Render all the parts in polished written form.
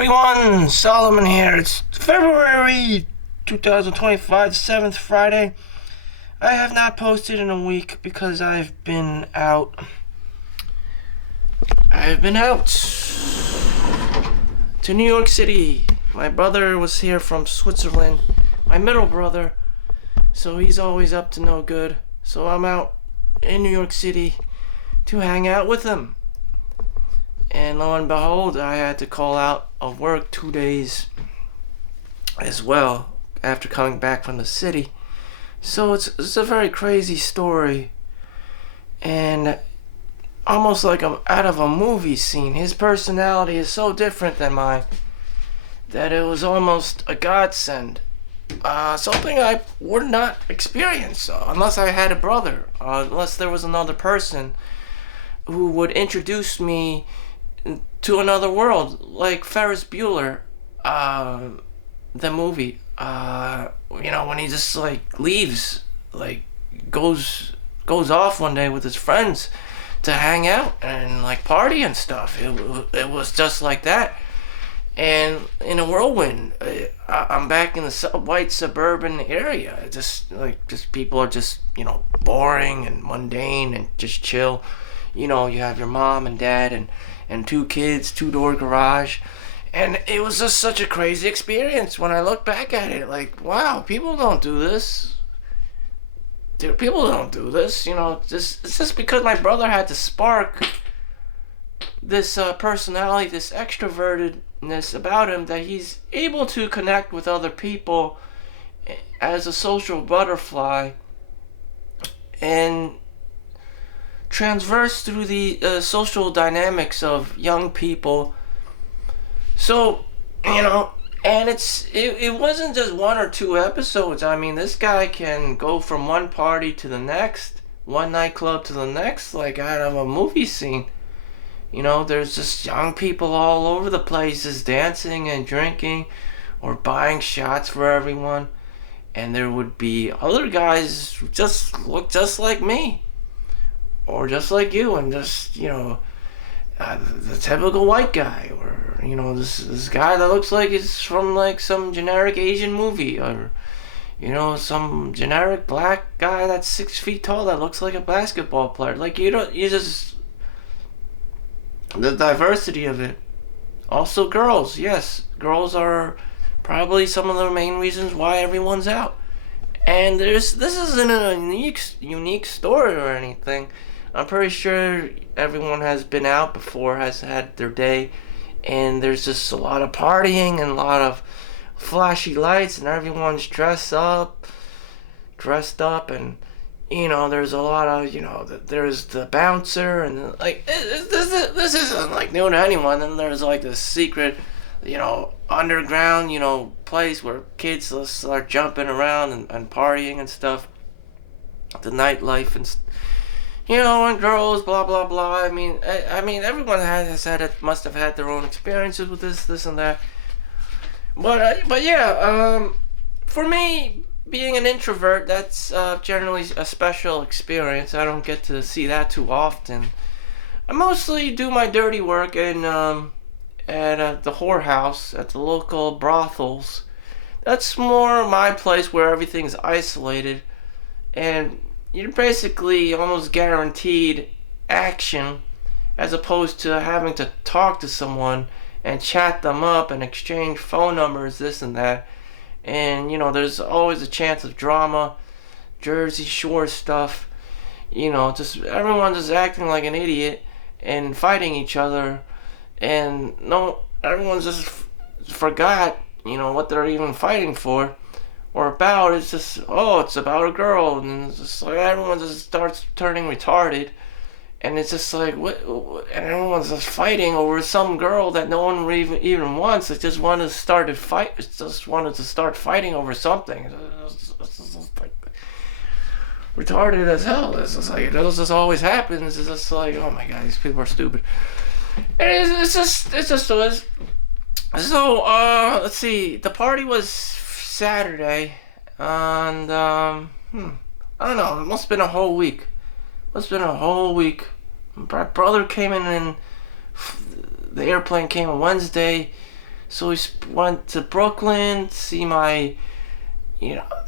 everyone, Solomon here. It's February 2025, 7th Friday. I have not posted in a week because I've been out. To New York City. My brother was here from Switzerland, my middle brother, so he's always up to no good. So I'm out in New York City to hang out with him. And lo and behold, I had to call out of work 2 days as well after coming back from the city. So it's a very crazy story. And almost like I'm out of a movie scene. His personality is so different than mine that it was almost a godsend. Something I would not experience unless I had a brother, unless there was another person who would introduce me to another world, like Ferris Bueller, the movie. When he just like leaves, like goes off one day with his friends to hang out and like party and stuff. It was just like that. And in a whirlwind, I'm back in the white suburban area. Just people are just boring and mundane and just chill. You have your mom and dad and 2 kids, 2-door garage. And it was just such a crazy experience when I look back at it. Like, wow, people don't do this. People don't do this. It's just because my brother had to spark this personality, this extrovertedness about him, that he's able to connect with other people as a social butterfly and transverse through the social dynamics of young people. So, and it wasn't just 1 or 2 episodes. I mean, this guy can go from one party to the next, one nightclub to the next, like out of a movie scene. There's just young people all over the place just dancing and drinking or buying shots for everyone. And there would be other guys who just look just like me. Or just like you, and just, the typical white guy, or, this guy that looks like he's from, like, some generic Asian movie, or, some generic black guy that's 6 feet tall that looks like a basketball player. Like, the diversity of it. Also girls, yes. Girls are probably some of the main reasons why everyone's out. And this isn't a unique story or anything. I'm pretty sure everyone has been out before, has had their day, and there's just a lot of partying and a lot of flashy lights, and everyone's dressed up, and there's a lot of there's the bouncer, and like this isn't like new to anyone. And there's like this secret underground place where kids start jumping around and partying and stuff, the nightlife and girls, blah blah blah. I mean, everyone must have had their own experiences with this and that. But yeah, for me, being an introvert, that's generally a special experience. I don't get to see that too often. I mostly do my dirty work at the whorehouse, at the local brothels. That's more my place where everything's isolated, and you're basically almost guaranteed action, as opposed to having to talk to someone and chat them up and exchange phone numbers, this and that. And there's always a chance of drama, Jersey Shore stuff. Just everyone just acting like an idiot and fighting each other, and everyone just forgot what they're even fighting for or about. It's just, it's about a girl, and it's just like everyone just starts turning retarded, and it's just like what and everyone's just fighting over some girl that no one even wants. It just wanted to start fighting over something. It's just like retarded as hell. It's just like this always happens. It's just like, oh my god, these people are stupid. And it's just so let's see. The party was Saturday, and I don't know. It must have been a whole week. My brother came in, and the airplane came on Wednesday. So we went to Brooklyn to see my,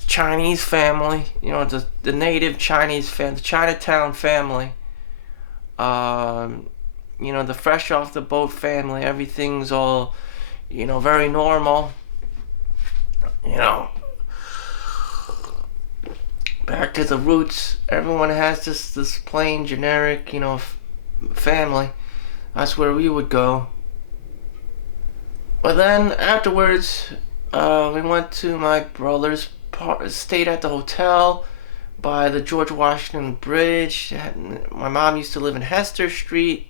Chinese family. The native Chinese family, the Chinatown family. Um, the fresh off the boat family. Everything's all, very normal. You know, back to the roots. Everyone has this plain generic, family. That's where we would go. But then afterwards, we went to my brother's stayed at the hotel by the George Washington Bridge. My mom used to live in Hester Street.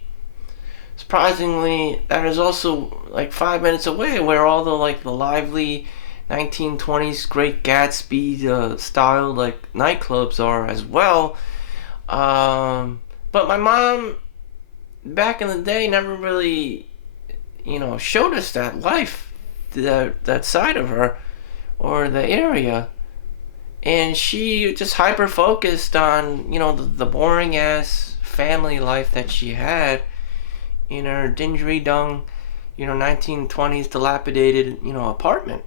Surprisingly, that is also like 5 minutes away, where all the lively 1920s Great Gatsby style like nightclubs are as well. But my mom back in the day never really, showed us that life, that side of her, or the area. And she just hyper focused on, the boring ass family life that she had in her dingy dung, 1920s dilapidated, apartment.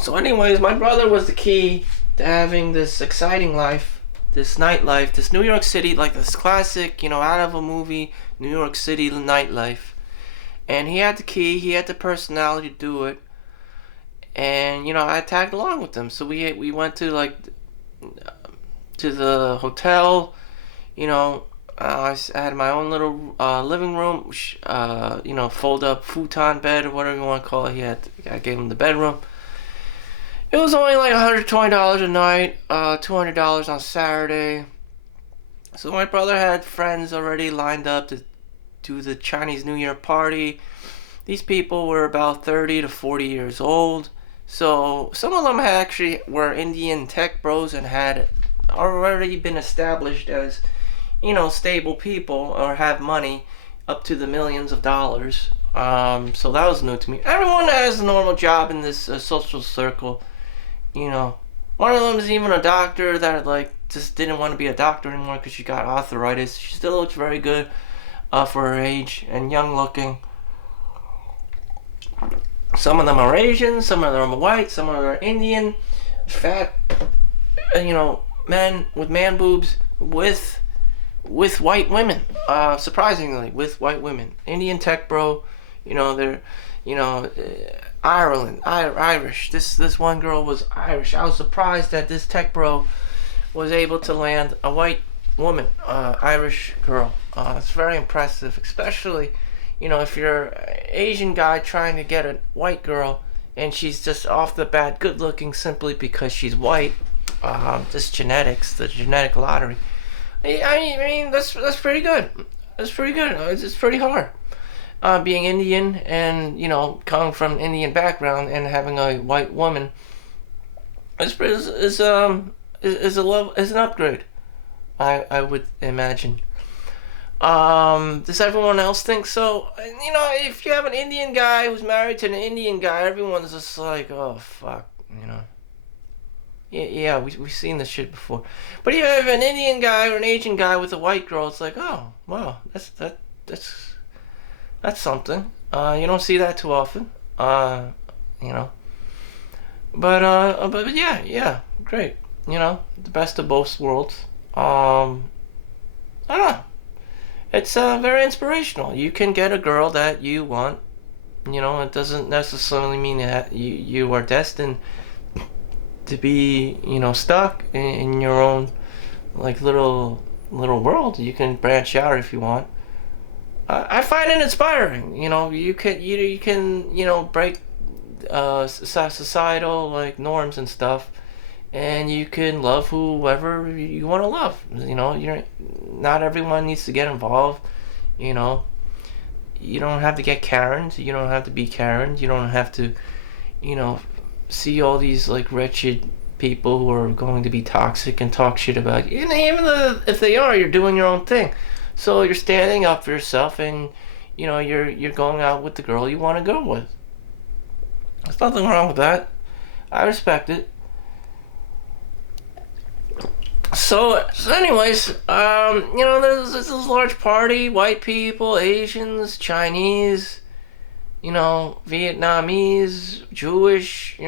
So anyways, my brother was the key to having this exciting life, this nightlife, this New York City, like this classic, out of a movie, New York City nightlife. And he had the key, he had the personality to do it. And, I tagged along with him. So we went to to the hotel, I had my own little living room, fold up futon bed or whatever you want to call it. I gave him the bedroom. It was only like $120 a night, $200 on Saturday. So my brother had friends already lined up to do the Chinese New Year party. These people were about 30 to 40 years old. So some of them were Indian tech bros and had already been established as, stable people or have money up to the millions of dollars. So that was new to me. Everyone has a normal job in this social circle. One of them is even a doctor that just didn't want to be a doctor anymore because she got arthritis. She still looks very good for her age and young looking. Some of them are Asian, some of them are white, some of them are Indian, fat, men with man boobs with white women. Surprisingly, with white women. Indian tech bro, they're, Ireland, Irish. This one girl was Irish. I was surprised that this tech bro was able to land a white woman, Irish girl. It's very impressive, especially, if you're an Asian guy trying to get a white girl and she's just off the bat good looking simply because she's white. Just genetics, the genetic lottery. I mean that's pretty good. That's pretty good. It's pretty hard. Being Indian and coming from an Indian background and having a white woman is an upgrade. I would imagine. Does everyone else think so? If you have an Indian guy who's married to an Indian guy, everyone's just like, oh fuck, Yeah, we've seen this shit before. But if you have an Indian guy or an Asian guy with a white girl, it's like, oh wow, that's something. You don't see that too often. But yeah, great. The best of both worlds. I don't know. It's very inspirational. You can get a girl that you want. It doesn't necessarily mean that you are destined to be, stuck in your own little world. You can branch out if you want. I find it inspiring. You can break societal norms and stuff, and you can love whoever you want to love. You're not everyone needs to get involved. You don't have to get Karens. You don't have to be Karens. You don't have to, see all these wretched people who are going to be toxic and talk shit about you. And even if they are, you're doing your own thing. So you're standing up for yourself, and you're going out with the girl you want to go with. There's nothing wrong with that. I respect it. So anyways, there's this large party, white people, Asians, Chinese, Vietnamese, Jewish,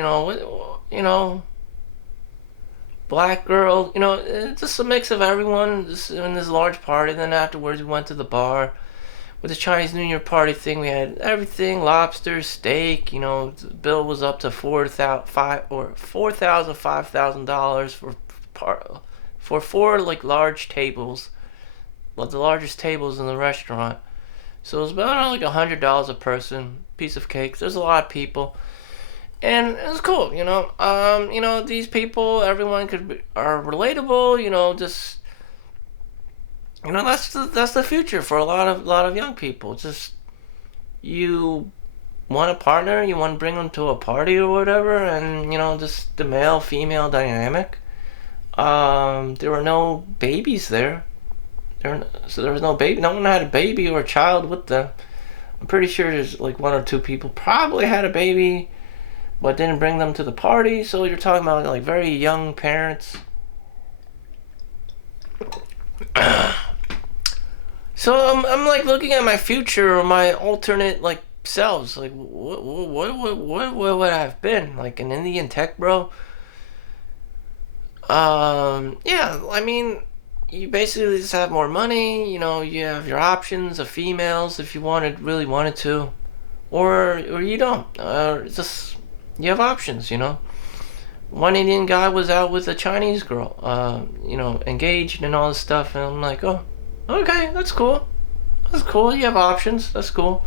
black girl, just a mix of everyone just in this large party. Then afterwards, we went to the bar with the Chinese New Year party thing. We had everything: lobster, steak. The bill was up to $5,000 for four like large tables, like the largest tables in the restaurant. So it was about like $100 a person. Piece of cake. There's a lot of people, and it was cool. These people, everyone are relatable. Just that's the future for a lot of young people. Just you want a partner, you want to bring them to a party or whatever, and just the male female dynamic. There were no babies there. So there was no baby. No one had a baby or a child with them. I'm pretty sure there's like one or two people probably had a baby, but didn't bring them to the party. So you're talking about like very young parents. So I'm like looking at my future or my alternate like selves. Like what would I have been? Like an Indian tech bro? Yeah. I mean, you basically just have more money. You have your options of females if you really wanted to, or you don't. Just you have options. One Indian guy was out with a Chinese girl. Engaged and all this stuff, and I'm like, oh, okay, that's cool. That's cool. You have options. That's cool.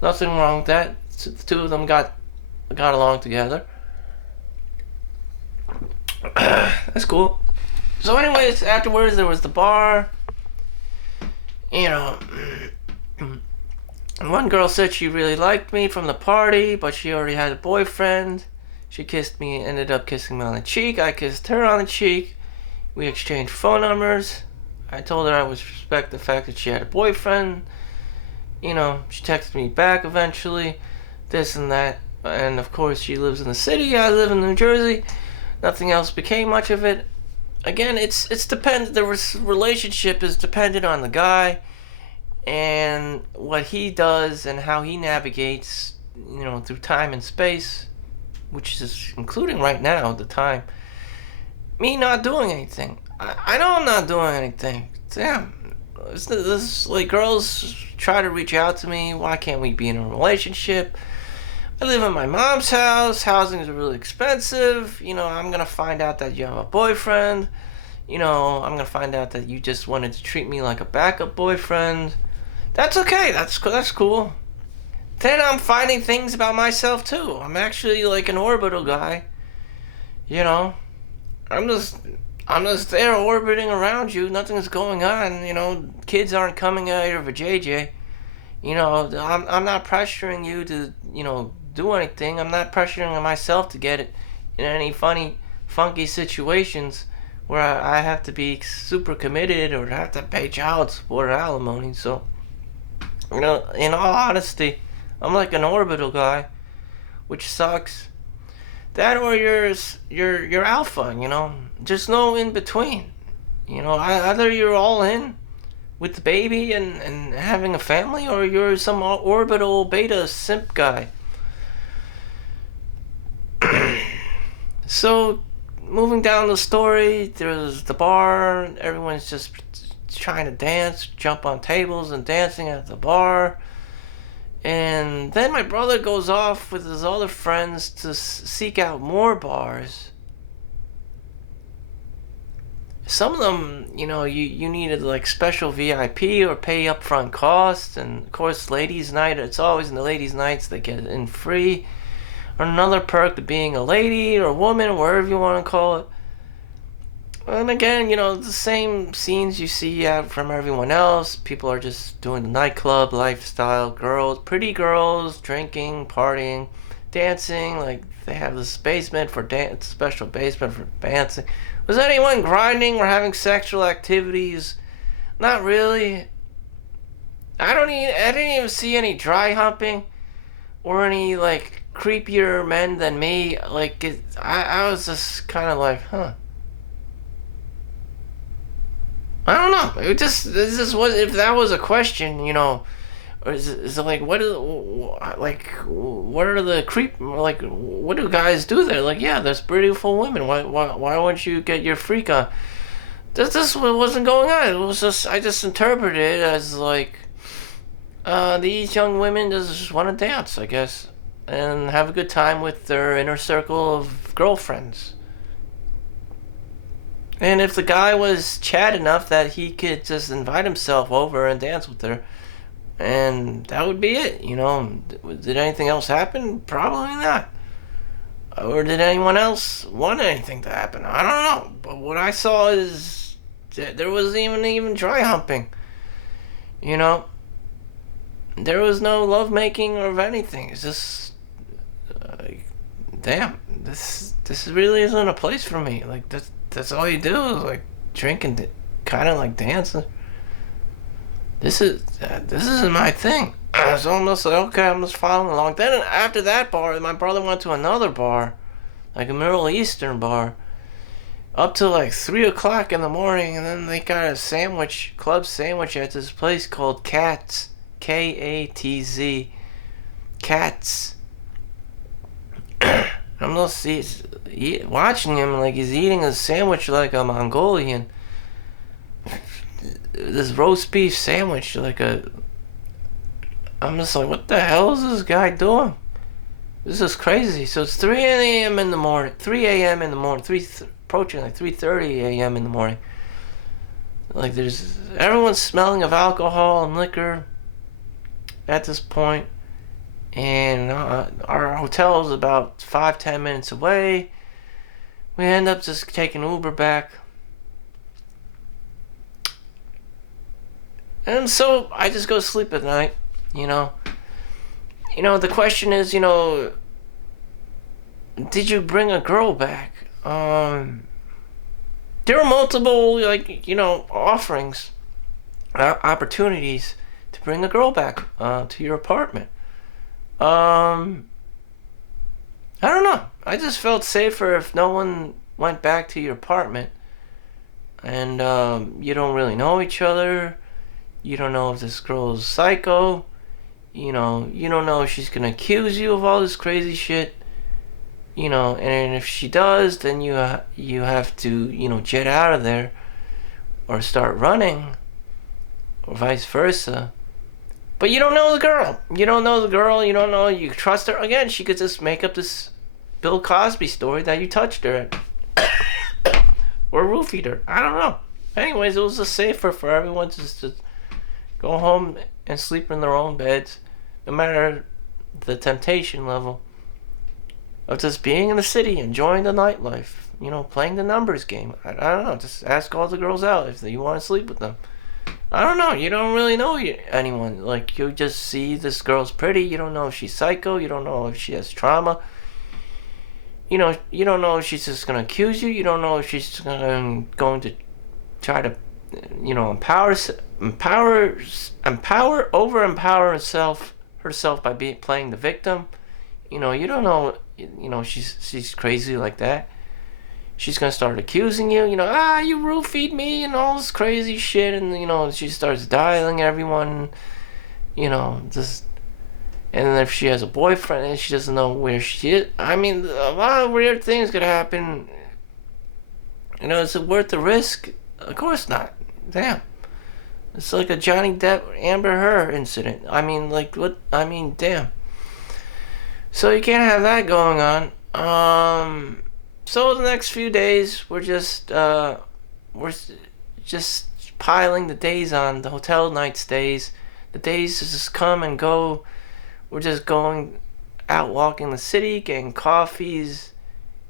Nothing wrong with that. So the two of them got along together. That's cool. So anyways, afterwards there was the bar. One girl said she really liked me from the party, but she already had a boyfriend. She ended up kissing me on the cheek. I kissed her on the cheek. We exchanged phone numbers. I told her I would respect the fact that she had a boyfriend. She texted me back eventually. This and that. And of course she lives in the city. I live in New Jersey. Nothing else became much of it. Again, it's dependent. The relationship is dependent on the guy and what he does and how he navigates, through time and space, which is including right now the time. Me not doing anything. I know I'm not doing anything. Damn, this like girls try to reach out to me. Why can't we be in a relationship? I live in my mom's house. Housing is really expensive. I'm gonna find out that you have a boyfriend. I'm gonna find out that you just wanted to treat me like a backup boyfriend. That's okay. That's cool. Then I'm finding things about myself too. I'm actually like an orbital guy. I'm just there orbiting around you. Nothing's going on. Kids aren't coming out of a JJ. I'm not pressuring you to do anything. I'm not pressuring myself to get it in any funky situations where I have to be super committed or have to pay child support or alimony. So, in all honesty, I'm like an orbital guy, which sucks. That or you're alpha. Just no in between. Either you're all in with the baby and having a family, or you're some orbital beta simp guy. So, moving down the story, there's the bar. Everyone's just trying to dance, jump on tables and dancing at the bar. And then my brother goes off with his other friends to seek out more bars. Some of them, you needed like special VIP or pay upfront costs. And of course, ladies' night, it's always in the ladies' nights they get in free. Or another perk to being a lady or woman, wherever you want to call it. And again, the same scenes you see out from everyone else. People are just doing the nightclub lifestyle. Pretty girls, drinking, partying, dancing. Like they have this basement for dance, special basement for dancing. Was anyone grinding or having sexual activities? Not really. I didn't even see any dry humping or any like creepier men than me. I was just kind of like, huh. I don't know. It just this is what if that was a question, or is it like what are the creep like what do guys do there? Like yeah, there's beautiful women. Why wouldn't you get your freak on? This wasn't going on. It was just I just interpreted it as like these young women just want to dance, I guess, and have a good time with their inner circle of girlfriends. And if the guy was Chad enough that he could just invite himself over and dance with her, and that would be it, Did anything else happen? Probably not. Or did anyone else want anything to happen? I don't know. But what I saw is that there wasn't even dry humping. You know, there was no lovemaking or anything. It's just, damn, this really isn't a place for me. Like that's all you do is like drink and kind of like dance. This isn't my thing. So I'm just like, okay, I'm just following along. Then after that bar, my brother went to another bar, like a Middle Eastern bar, up to like 3 o'clock in the morning, and then they got a club sandwich at this place called Katz, Katz. Katz. I'm just watching him like he's eating a sandwich like a Mongolian. This roast beef sandwich, I'm just like, what the hell is this guy doing? This is crazy. So it's 3 a.m. in the morning, 3 a.m. in the morning, approaching like 3:30 a.m. in the morning. Like everyone's smelling of alcohol and liquor at this point, and our hotel is about 5-10 minutes away. We end up just taking Uber back. And so I just go to sleep at night, the question is, did you bring a girl back? There were multiple, offerings, opportunities to bring a girl back to your apartment. I don't know. I just felt safer if no one went back to your apartment. And you don't really know each other. You don't know if this girl is psycho. You don't know if she's gonna accuse you of all this crazy shit. And if she does, then you have to, jet out of there or start running or vice versa. But you don't know the girl. You don't know, you trust her. Again, she could just make up this Bill Cosby story that you touched her or roofied her. I don't know. Anyways, it was just safer for everyone just to go home and sleep in their own beds, no matter the temptation level of just being in the city, enjoying the nightlife, playing the numbers game. I don't know, just ask all the girls out if you want to sleep with them. I don't know, you don't really know anyone. Like, you just see this girl's pretty, you don't know if she's psycho, you don't know if she has trauma. You don't know if she's just going to accuse you, you don't know if she's going to try to empower herself by playing the victim. You don't know. She's crazy like that. She's gonna start accusing you. You roofied me and all this crazy shit, and she starts dialing everyone. Just. And then if she has a boyfriend and she doesn't know where she is, I mean, a lot of weird things could happen. Is it worth the risk? Of course not. Damn. It's like a Johnny Depp Amber Heard incident. I mean, like, what? I mean, damn. So you can't have that going on. So the next few days, we're just piling the days on, the hotel night stays. The days just come and go. We're just going out walking the city, getting coffees,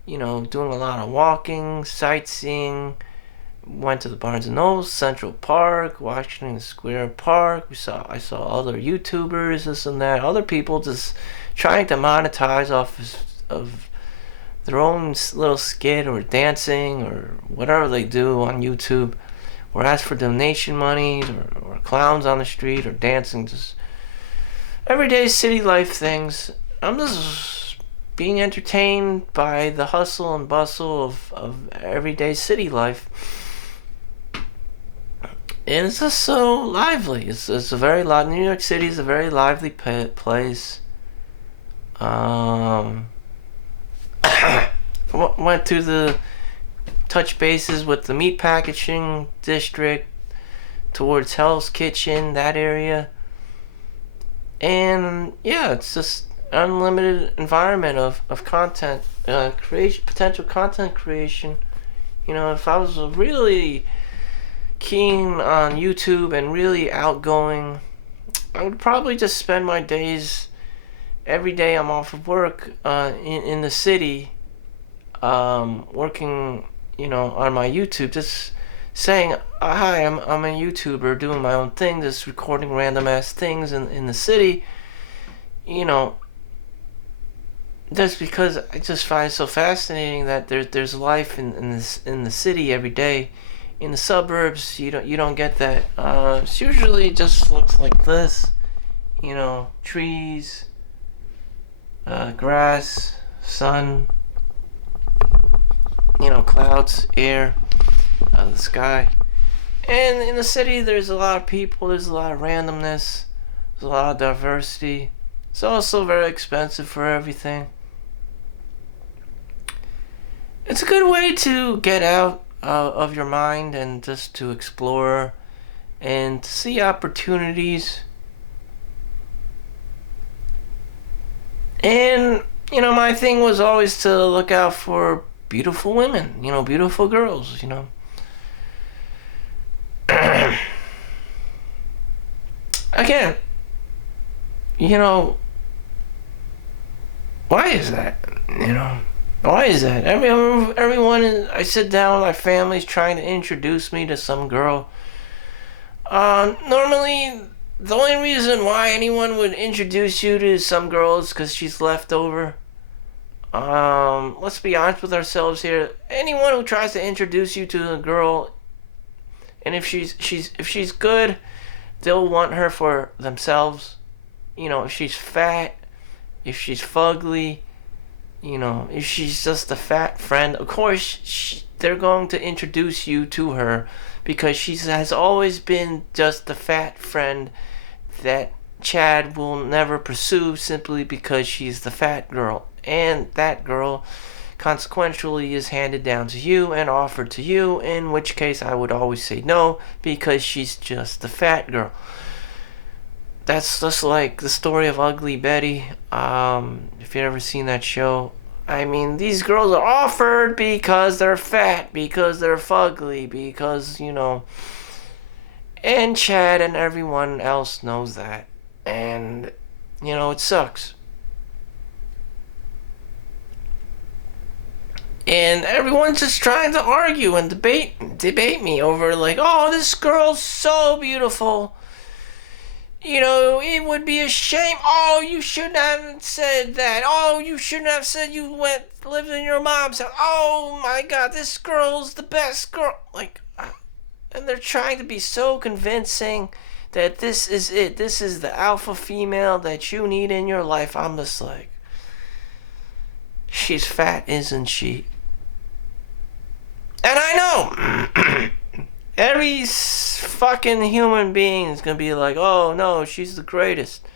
doing a lot of walking, sightseeing. Went to the Barnes and Noble, Central Park, Washington Square Park. I saw other YouTubers, this and that, other people just trying to monetize off of their own little skit or dancing or whatever they do on YouTube, or ask for donation monies, or clowns on the street, or dancing, just everyday city life things. I'm just being entertained by the hustle and bustle of everyday city life. And it's just so lively. It's a very lot. New York City is a very lively place. Um, went to the touch bases with the meat packaging district towards Hell's Kitchen, that area. And yeah, it's just unlimited environment of content creation, potential content creation. If I was really keen on YouTube and really outgoing, I would probably just spend my days, every day I'm off of work, in the city, working, on my YouTube, just saying, hi, I'm a YouTuber doing my own thing, just recording random ass things in the city, you know, just because I just find it so fascinating that there's life in the city every day. In the suburbs, you don't get that. It's usually just looks like this, trees, grass, sun, clouds, air, the sky. And in the city, there's a lot of people. There's a lot of randomness. There's a lot of diversity. It's also very expensive for everything. It's a good way to get out of your mind and just to explore and to see opportunities. And, my thing was always to look out for beautiful women, beautiful girls. Again, why is that? Why is that? Everyone, I sit down with my family's trying to introduce me to some girl. Normally, the only reason why anyone would introduce you to some girl is because she's left over. Let's be honest with ourselves here. Anyone who tries to introduce you to a girl, and if she's good, they'll want her for themselves. If she's fat, if she's fugly, if she's just a fat friend, of course they're going to introduce you to her because she has always been just the fat friend that Chad will never pursue simply because she's the fat girl. And that girl consequentially is handed down to you and offered to you, in which case I would always say no because she's just the fat girl. That's just like the story of Ugly Betty. If you've ever seen that show, I mean, these girls are offered because they're fat, because they're fugly, because, and Chad and everyone else knows that. And, it sucks. And everyone's just trying to argue and debate me over like, oh, this girl's so beautiful. It would be a shame. Oh, you shouldn't have said that. Oh, you shouldn't have said you lived in your mom's house. Oh my God, this girl's the best girl. And they're trying to be so convincing that this is it. This is the alpha female that you need in your life. I'm just like, she's fat, isn't she? And I know every fucking human being is gonna be like, oh no, she's the greatest.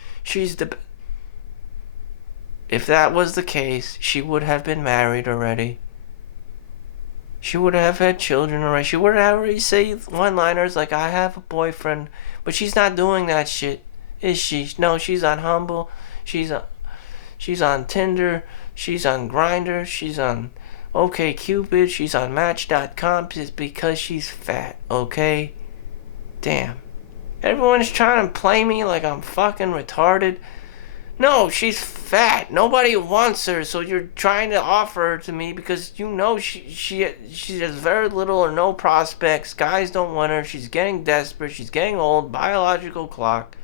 If that was the case, she would have been married already. She would have had children already. She would have already said one-liners like, I have a boyfriend. But she's not doing that shit, is she? No, she's on Humble. She's on Tinder. She's on Grindr. She's on OkCupid. She's on Match.com because she's fat, okay? Damn. Everyone's trying to play me like I'm fucking retarded. No, she's fat. Nobody wants her, so you're trying to offer her to me because she has very little or no prospects. Guys don't want her. She's getting desperate. She's getting old. Biological clock.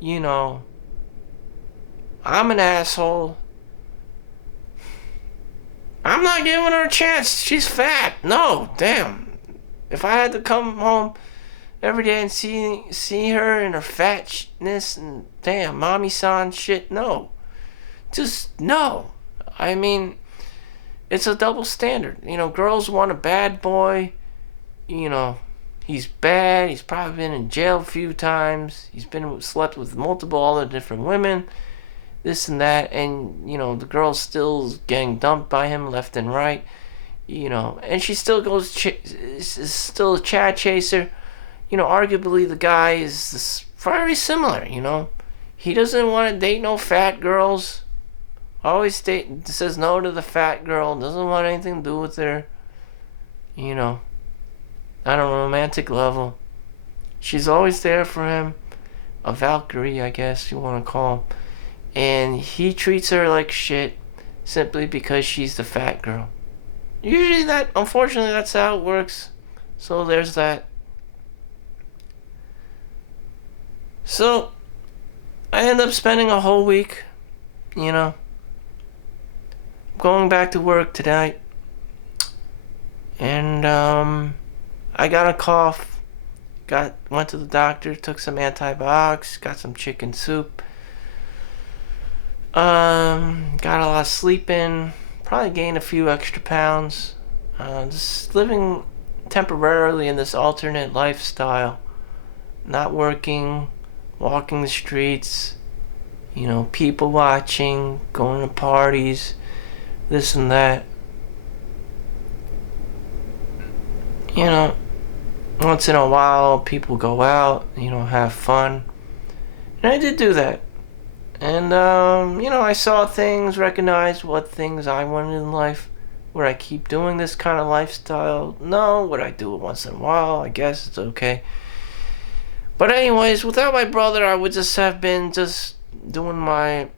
I'm an asshole. I'm not giving her a chance. She's fat. No, damn. If I had to come home every day and see her in her fatness and damn mommy-san shit, no. Just no. I mean, it's a double standard. Girls want a bad boy, He's bad. He's probably been in jail a few times. He's been slept with multiple other different women, this and that, and the girl's still getting dumped by him left and right. And she still is still a Chad chaser. Arguably the guy is very similar. He doesn't want to date no fat girls. Always says no to the fat girl. Doesn't want anything to do with her. On a romantic level. She's always there for him. A Valkyrie, I guess you want to call him. And he treats her like shit simply because she's the fat girl. Usually unfortunately, that's how it works. So there's that. So, I end up spending a whole week, going back to work tonight. And, I got a cough. Went to the doctor, took some antibiotics, got some chicken soup. Got a lot of sleep in. Probably gained a few extra pounds. Just living temporarily in this alternate lifestyle. Not working, walking the streets, people watching, going to parties, this and that. Once in a while, people go out, have fun. And I did do that. And, I saw things, recognized what things I wanted in life. Would I keep doing this kind of lifestyle? No. Would I do it once in a while? I guess it's okay. But anyways, without my brother, I would just have been just doing my,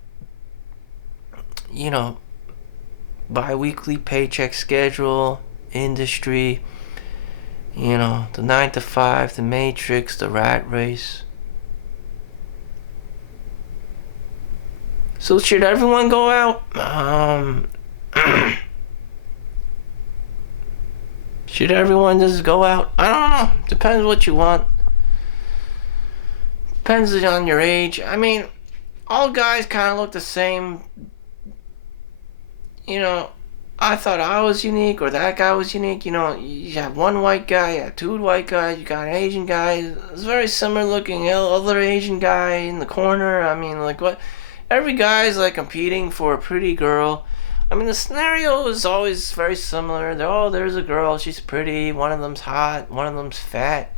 bi-weekly paycheck schedule, industry, the 9 to 5, the Matrix, the rat race. So should everyone go out? Should everyone just go out? I don't know. Depends what you want. Depends on your age. I mean, all guys kind of look the same. I thought I was unique or that guy was unique. You have one white guy, you have two white guys, you got an Asian guy. It's very similar looking other Asian guy in the corner. I mean, like what? Every guy's like competing for a pretty girl. I mean, the scenario is always very similar. There's a girl, she's pretty. One of them's hot, one of them's fat.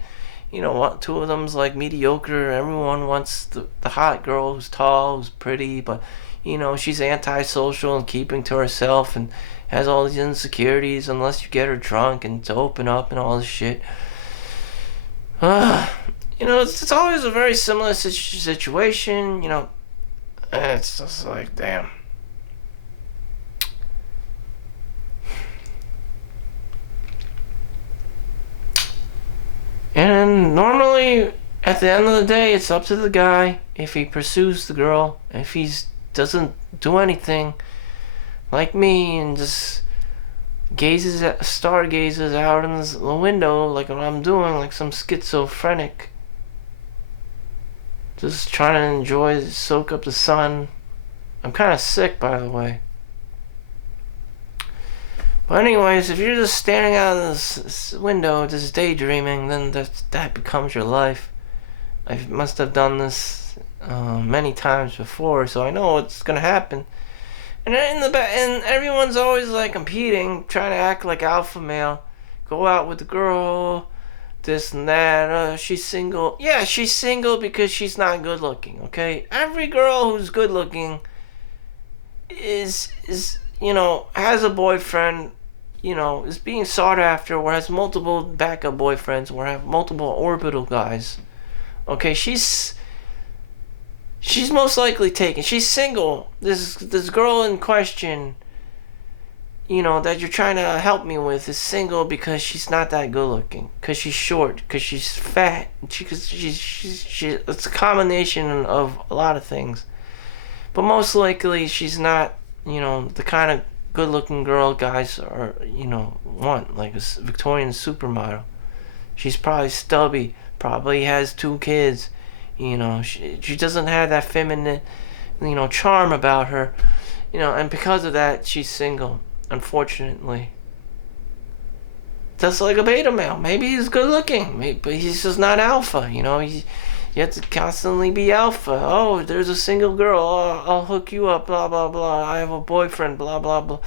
Two of them's like mediocre. Everyone wants the hot girl who's tall, who's pretty, but she's antisocial and keeping to herself and has all these insecurities unless you get her drunk and to open up and all this shit. It's always a very similar situation. It's just like, damn. And normally, at the end of the day, it's up to the guy if he pursues the girl. If he doesn't do anything, like me, and just stargazes out in the window like what I'm doing, like some schizophrenic. Just trying to soak up the sun. I'm kind of sick, by the way. But anyways, if you're just standing out of this window, just daydreaming, then that becomes your life. I must have done this many times before, so I know what's gonna happen. And and everyone's always like competing, trying to act like alpha male. Go out with the girl, this and that. She's single. Yeah, she's single because she's not good looking. Okay, every girl who's good looking is has a boyfriend. Is being sought after, or has multiple backup boyfriends, or have multiple orbital guys. Okay, she's most likely taken. She's single. This girl in question, that you're trying to help me with, is single because she's not that good looking, because she's short, because she's fat, because it's a combination of a lot of things. But most likely she's not, the kind of good looking girl guys are, want, like a Victorian supermodel. She's probably stubby, probably has 2 kids, she doesn't have that feminine, charm about her, and because of that, she's single, unfortunately. just like a beta male. Maybe he's good looking, but he's just not alpha. You have to constantly be alpha. Oh, there's a single girl. Oh, I'll hook you up. Blah blah blah. I have a boyfriend. Blah blah blah.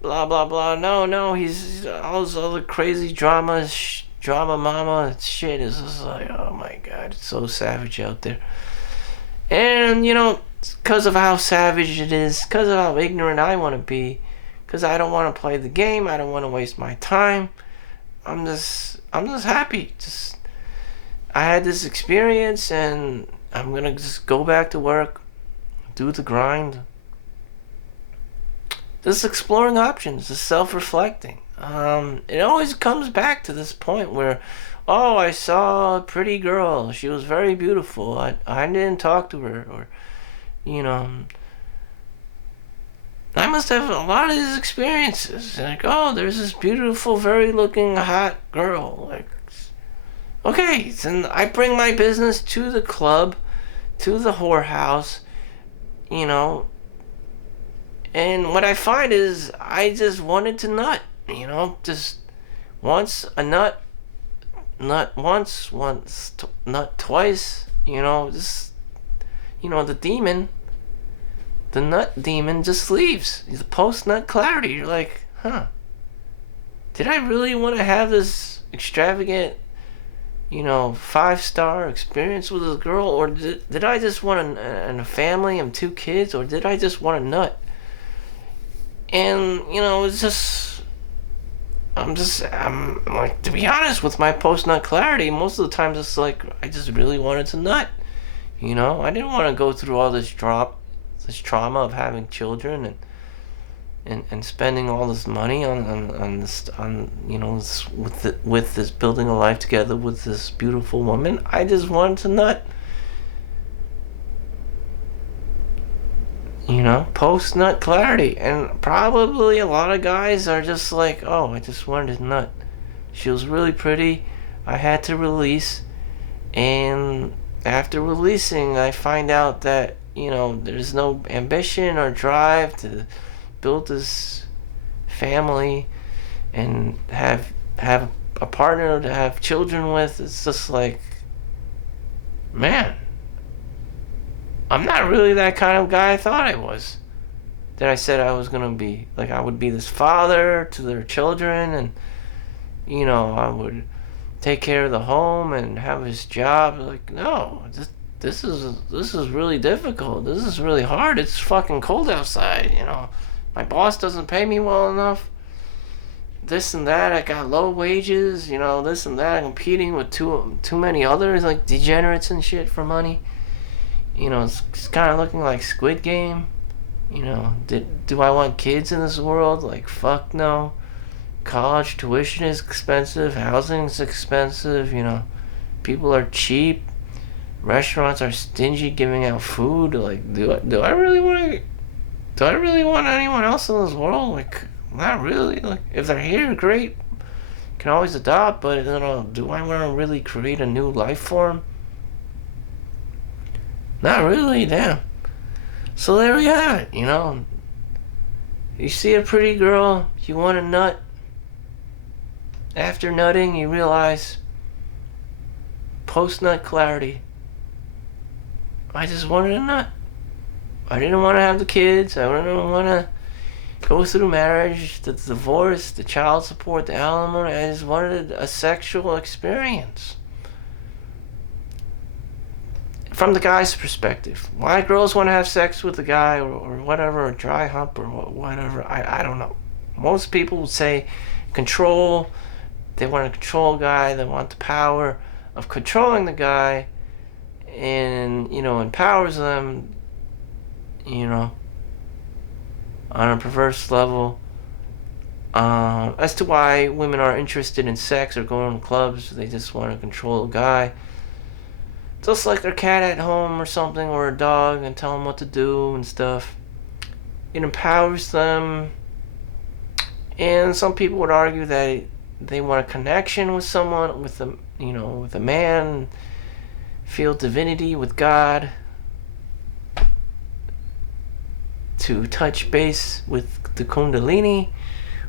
Blah blah blah. No. He's all this other crazy drama mama shit is just like, oh my god, it's so savage out there. And because of how savage it is, because of how ignorant I want to be, because I don't want to play the game, I don't want to waste my time. I'm just happy. I had this experience, and I'm gonna just go back to work, do the grind. Just exploring options, just self-reflecting. It always comes back to this point where, oh, I saw a pretty girl. She was very beautiful. I didn't talk to her, or, I must have a lot of these experiences. Like, oh, there's this beautiful, very looking, hot girl. Like, okay, then I bring my business to the club, to the whorehouse, and what I find is I just wanted to nut, just once a nut once, nut twice, just, the demon, the nut demon just leaves. The post-nut clarity, you're like, huh, did I really want to have this extravagant, 5-star experience with this girl, or did I just want a family and 2 kids, or did I just want a nut? And, it's just, I'm like, to be honest, with my post-nut clarity, most of the times it's like, I just really wanted to nut. I didn't want to go through all this trauma of having children and spending all this money on this, with this building a life together with this beautiful woman. I just wanted to nut. Post-nut clarity. And probably a lot of guys are just like, oh, I just wanted to nut. She was really pretty. I had to release. And after releasing, I find out that, there's no ambition or drive to build this family and have a partner to have children with. It's just like, man, I'm not really that kind of guy I thought I was. That I said I was going to be. Like, I would be this father to their children, and, I would take care of the home and have his job. Like, no, this is really difficult. This is really hard. It's fucking cold outside, My boss doesn't pay me well enough. This and that. I got low wages, this and that. I'm competing with too many others, like degenerates and shit, for money. It's kind of looking like Squid Game. Do I want kids in this world? Like, fuck no. College tuition is expensive. Housing is expensive. People are cheap. Restaurants are stingy giving out food. Like, do I really want anyone else in this world? Like, not really. Like, if they're here, great. Can always adopt, but do I want to really create a new life form? Not really, damn. So there we have it, You see a pretty girl, you want to nut. After nutting, you realize, post-nut clarity, I just wanted a nut. I didn't want to have the kids. I didn't want to go through marriage, the divorce, the child support, the alimony. I just wanted a sexual experience. From the guy's perspective, why girls want to have sex with a guy or whatever, or dry hump or whatever, I don't know. Most people would say control. They want to control a guy. They want the power of controlling the guy, and empowers them, on a perverse level. As to why women are interested in sex or going to clubs, they just want to control a guy. Just like their cat at home or something, or a dog, and tell them what to do and stuff. It empowers them. And some people would argue that they want a connection with someone, with a man, feel divinity with God, to touch base with the Kundalini,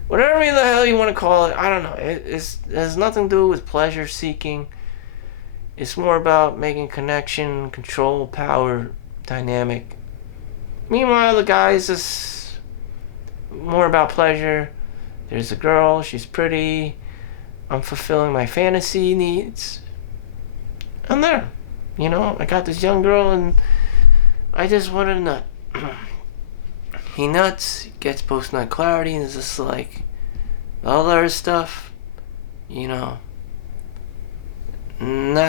whatever the hell you want to call it. I don't know. It has nothing to do with pleasure seeking. It's more about making connection, control, power, dynamic. Meanwhile, the guys is more about pleasure. There's a girl, she's pretty. I'm fulfilling my fantasy needs. I'm there. I got this young girl and I just want a nut. He nuts, gets post-nut clarity, and it's just like all the other stuff, not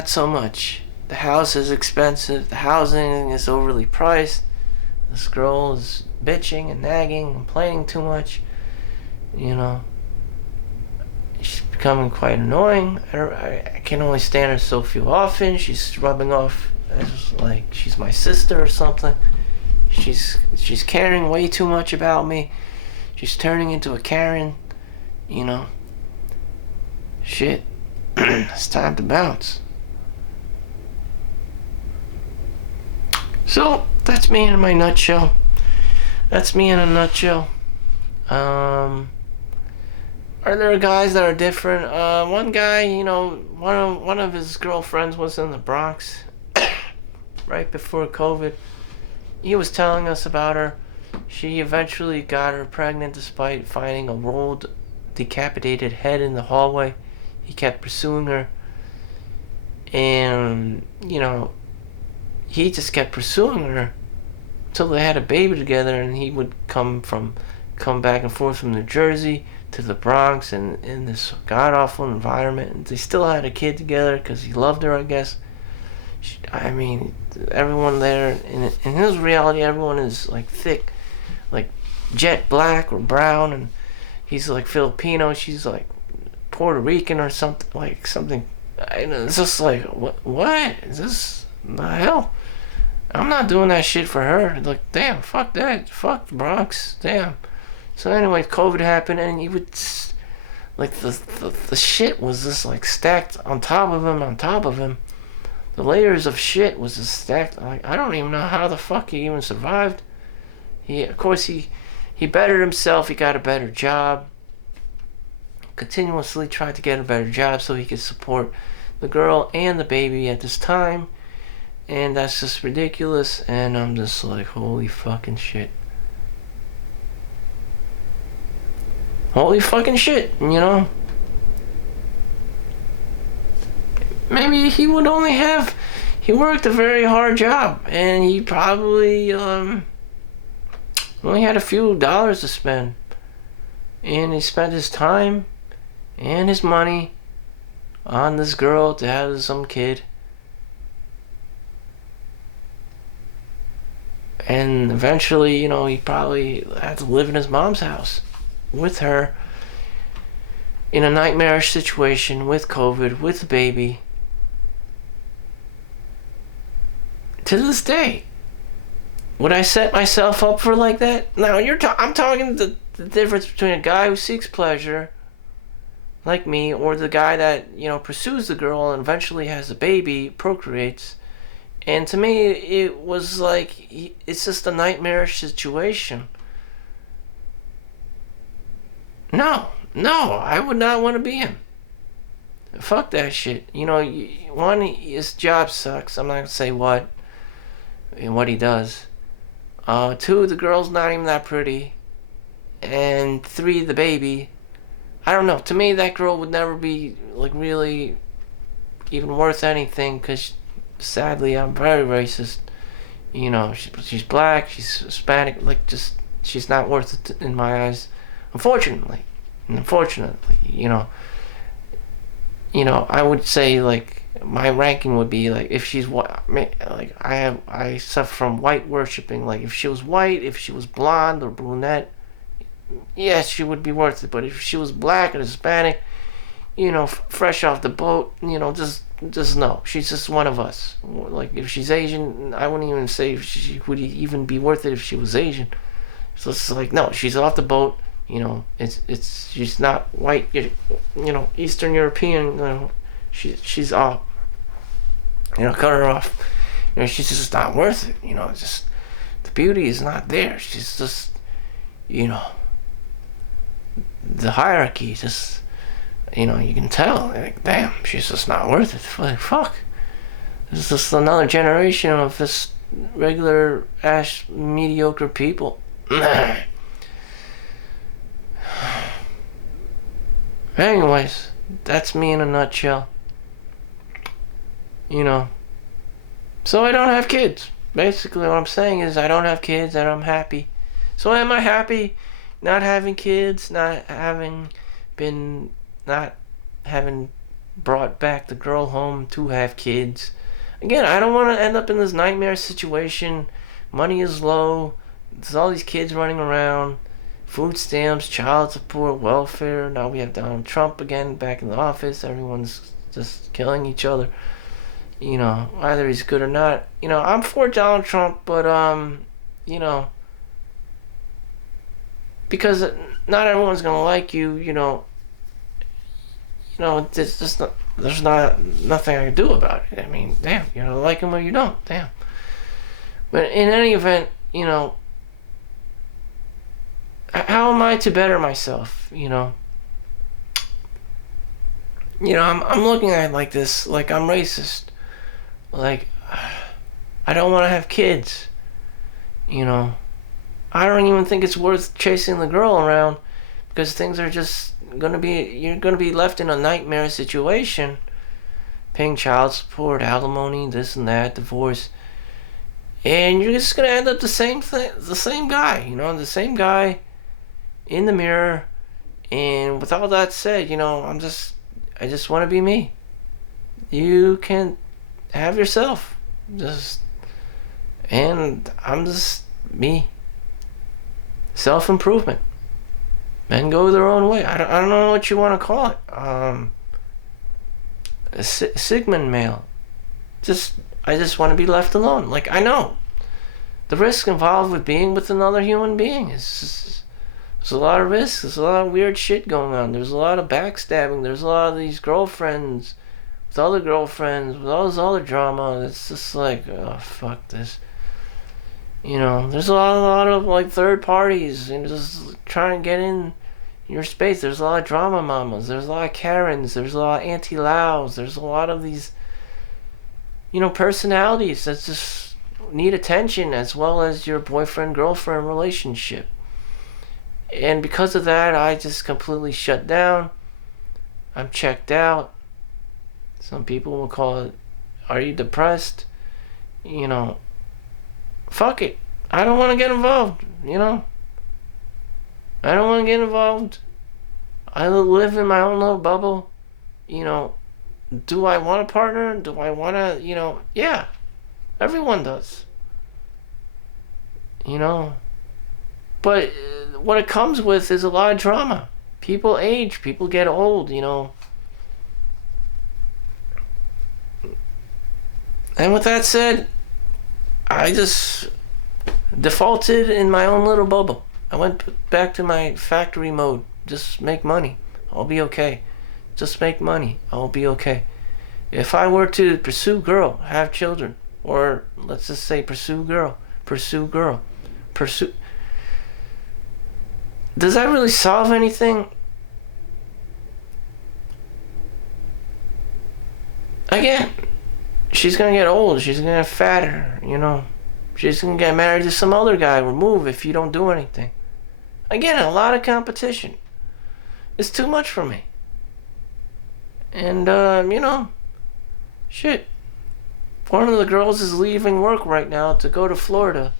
so much. The house is expensive, the housing is overly priced, this girl is bitching and nagging, complaining too much, She's becoming quite annoying. I can only stand her so few often. She's rubbing off as like she's my sister or something. She's caring way too much about me. She's turning into a Karen, Shit. It's time to bounce. So, that's me in my nutshell. That's me in a nutshell. Are there guys that are different? One guy, one of his girlfriends was in the Bronx right before COVID. He was telling us about her. She eventually got her pregnant despite finding a rolled, decapitated head in the hallway. He kept pursuing her. And, he just kept pursuing her until they had a baby together, and he would come back and forth from New Jersey to the Bronx and in this god-awful environment. And they still had a kid together because he loved her, I guess. Everyone there, in his reality, everyone is like thick, like jet black or brown, and he's like Filipino, she's like Puerto Rican or something, like something. It's just like, what is this? The hell? I'm not doing that shit for her. Like, damn, fuck that. Fuck the Bronx. Damn. So anyway, COVID happened, and he would, like, the shit was just like stacked on top of him. The layers of shit was just stacked. Like, I don't even know how the fuck he even survived. Of course, he bettered himself. He got a better job. Continuously tried to get a better job so he could support the girl and the baby at this time. And that's just ridiculous. And I'm just like, holy fucking shit. Holy fucking shit, Maybe he would he worked a very hard job, and he probably only had a few dollars to spend, and he spent his time and his money on this girl to have some kid, and eventually, he probably had to live in his mom's house with her in a nightmarish situation with COVID, with the baby. To this day, would I set myself up for like that? Now I'm talking the difference between a guy who seeks pleasure, like me, or the guy that pursues the girl and eventually has a baby, procreates. And to me, it was like it's just a nightmarish situation. No, I would not want to be him. Fuck that shit. One, his job sucks. I'm not gonna say what. And what he does. 2, the girl's not even that pretty. And 3, the baby. I don't know. To me, that girl would never be like really even worth anything, because sadly, I'm very racist. She's black, she's Hispanic, like she's not worth it in my eyes. Unfortunately, I would say like my ranking would be like if she's like I suffer from white worshipping. Like if she was white, if she was blonde or brunette, yes, she would be worth it. But if she was black or Hispanic, fresh off the boat, just no. She's just one of us. Like if she's Asian, I wouldn't even say if she would even be worth it if she was Asian. So it's like no, she's off the boat. It's she's not white. Eastern European. She's off. Cut her off. She's just not worth it. Just the beauty is not there. She's just, the hierarchy just, you can tell, like, damn, she's just not worth it. Like, fuck. This is just another generation of this regular ass mediocre people. Anyways, that's me in a nutshell. So I don't have kids. Basically what I'm saying is I don't have kids and I'm happy. So am I happy not having kids, not having brought back the girl home to have kids? Again, I don't want to end up in this nightmare situation. Money is low. There's all these kids running around. Food stamps, child support, welfare. Now we have Donald Trump again back in the office. Everyone's just killing each other. Either he's good or not. I'm for Donald Trump, but because not everyone's gonna like you. It's just not, there's nothing I can do about it. I mean, damn, you like him or you don't, damn. But in any event, how am I to better myself? I'm looking at it like this, like I'm racist. Like, I don't want to have kids. I don't even think it's worth chasing the girl around, because things are just you're gonna be left in a nightmare situation, paying child support, alimony, this and that, divorce, and you're just gonna end up the same thing, the same guy, the same guy in the mirror. And with all that said, I just want to be me. You can have yourself, and I'm just me. Self-improvement. Men go their own way. I don't know what you want to call it. A Sigmund male. I just want to be left alone. Like, I know the risk involved with being with another human being there's a lot of risks. There's a lot of weird shit going on. There's a lot of backstabbing. There's a lot of these girlfriends with other girlfriends, with all this other drama. It's just like, oh, fuck this. There's a lot of like third parties and just trying to get in your space. There's a lot of drama mamas. There's a lot of Karens. There's a lot of Auntie Laos. There's a lot of these, personalities that just need attention, as well as your boyfriend-girlfriend relationship. And because of that, I just completely shut down. I'm checked out. Some people will call it, are you depressed? Fuck it. I don't want to get involved, I don't want to get involved. I live in my own little bubble. Do I want a partner? Do I want to, yeah. Everyone does. But what it comes with is a lot of drama. People age. People get old, And with that said, I just defaulted in my own little bubble. I went back to my factory mode. Just make money. I'll be okay. Just make money. I'll be okay. If I were to pursue girl, have children, or let's just say pursue girl. Does that really solve anything? Again, she's gonna get old. She's gonna get fatter, She's gonna get married to some other guy or move if you don't do anything. Again, a lot of competition. It's too much for me. And, shit. One of the girls is leaving work right now to go to Florida.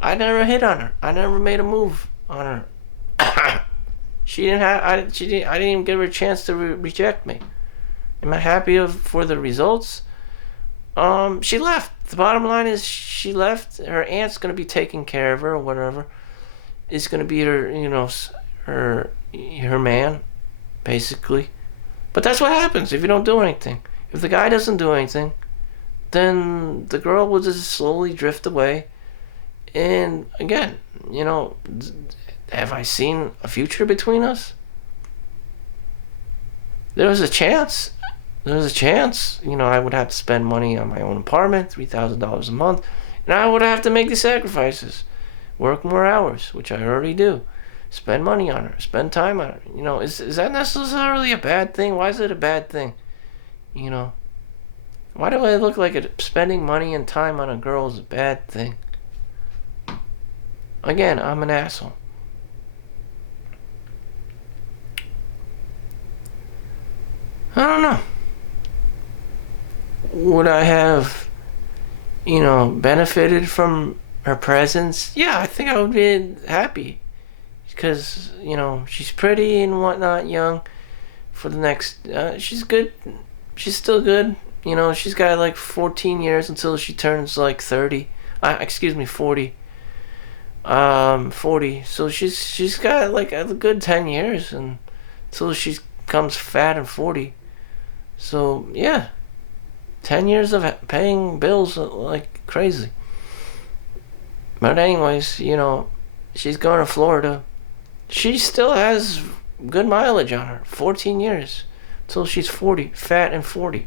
I never hit on her. I never made a move on her. I didn't even give her a chance to reject me. Am I happy for the results? She left. The bottom line is she left. Her aunt's gonna be taking care of her or whatever. It's gonna be her, her man, basically. But that's what happens if you don't do anything. If the guy doesn't do anything, then the girl will just slowly drift away. And again, have I seen a future between us? There was a chance. I would have to spend money on my own apartment, $3,000 a month, and I would have to make the sacrifices, work more hours, which I already do, spend money on her, spend time on her. You know, is that necessarily a bad thing? Why is it a bad thing? You know, why do I look like spending money and time on a girl is a bad thing? Again, I'm an asshole. I don't know. Would I have, benefited from her presence? Yeah, I think I would be happy. Because, she's pretty and whatnot, young. For the next, she's good. She's still good. She's got like 14 years until she turns like 30. 40. 40. So she's got like a good 10 years until she becomes fat and 40. So, yeah. 10 years of paying bills like crazy. But anyways, she's going to Florida. She still has good mileage on her. 14 years. Until she's 40. Fat and 40.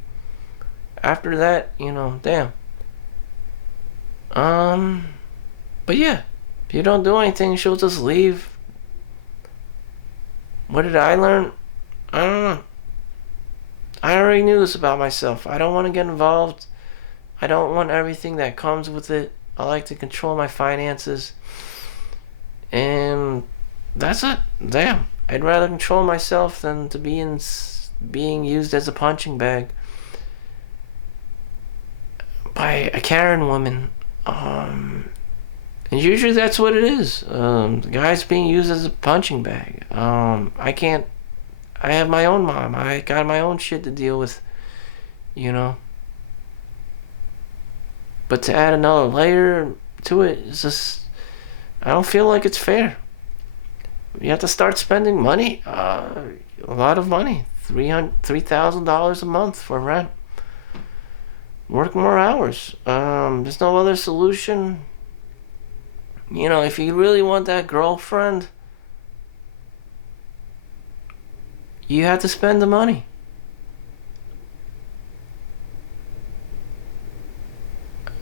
After that, damn. But yeah. If you don't do anything, she'll just leave. What did I learn? I don't know. I already knew this about myself. I don't want to get involved. I don't want everything that comes with it. I like to control my finances. And that's it. Damn. I'd rather control myself than to being used as a punching bag by a Karen woman. And usually that's what it is. The guy's being used as a punching bag. I have my own mom. I got my own shit to deal with, But to add another layer to it is just, I don't feel like it's fair. You have to start spending money, a lot of money, $3,000 a month for rent. Work more hours. There's no other solution. If you really want that girlfriend, you have to spend the money.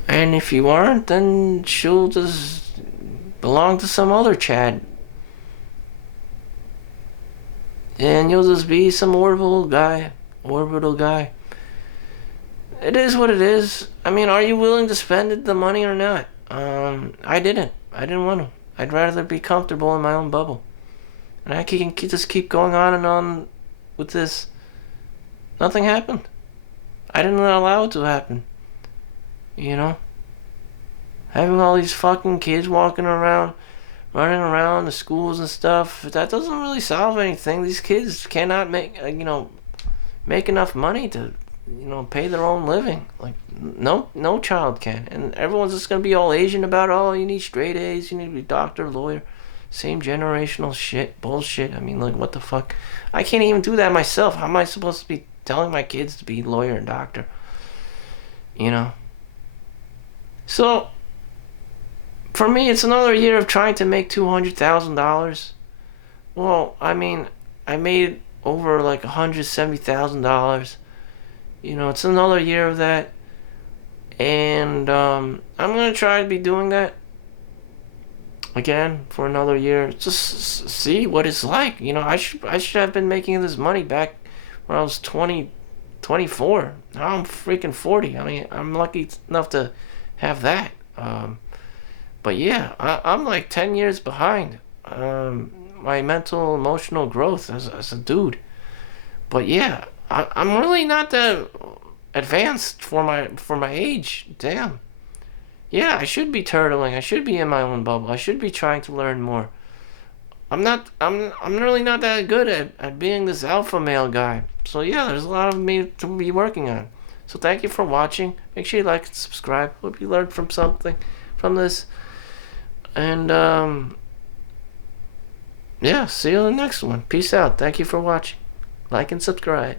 And if you aren't, then she'll just belong to some other Chad. And you'll just be some orbital guy. It is what it is. I mean, are you willing to spend the money or not? I didn't want to. I'd rather be comfortable in my own bubble. And I can just keep going on and on with this. Nothing happened. I didn't allow it to happen. Having all these fucking kids walking around, running around the schools and stuff, that doesn't really solve anything. These kids cannot make enough money to, pay their own living. Like, no child can. And everyone's just gonna be all Asian about, oh, you need straight A's, you need to be doctor, lawyer. Same generational bullshit. I mean, like, what the fuck? I can't even do that myself. How am I supposed to be telling my kids to be lawyer and doctor? So, for me, it's another year of trying to make $200,000. Well, I mean, I made over like $170,000. It's another year of that. And I'm going to try to be doing that again for another year. Just see what it's like. I should have been making this money back when I was 24. Now I'm freaking 40. I mean, I'm lucky enough to have that. But yeah, I'm like 10 years behind my mental, emotional growth as a dude. But yeah, I'm really not that advanced for my age. Damn. Yeah, I should be turtling. I should be in my own bubble. I should be trying to learn more. I'm really not that good at being this alpha male guy. So yeah, there's a lot of me to be working on. So thank you for watching. Make sure you like and subscribe. Hope you learned something from this. And yeah, see you in the next one. Peace out. Thank you for watching. Like and subscribe.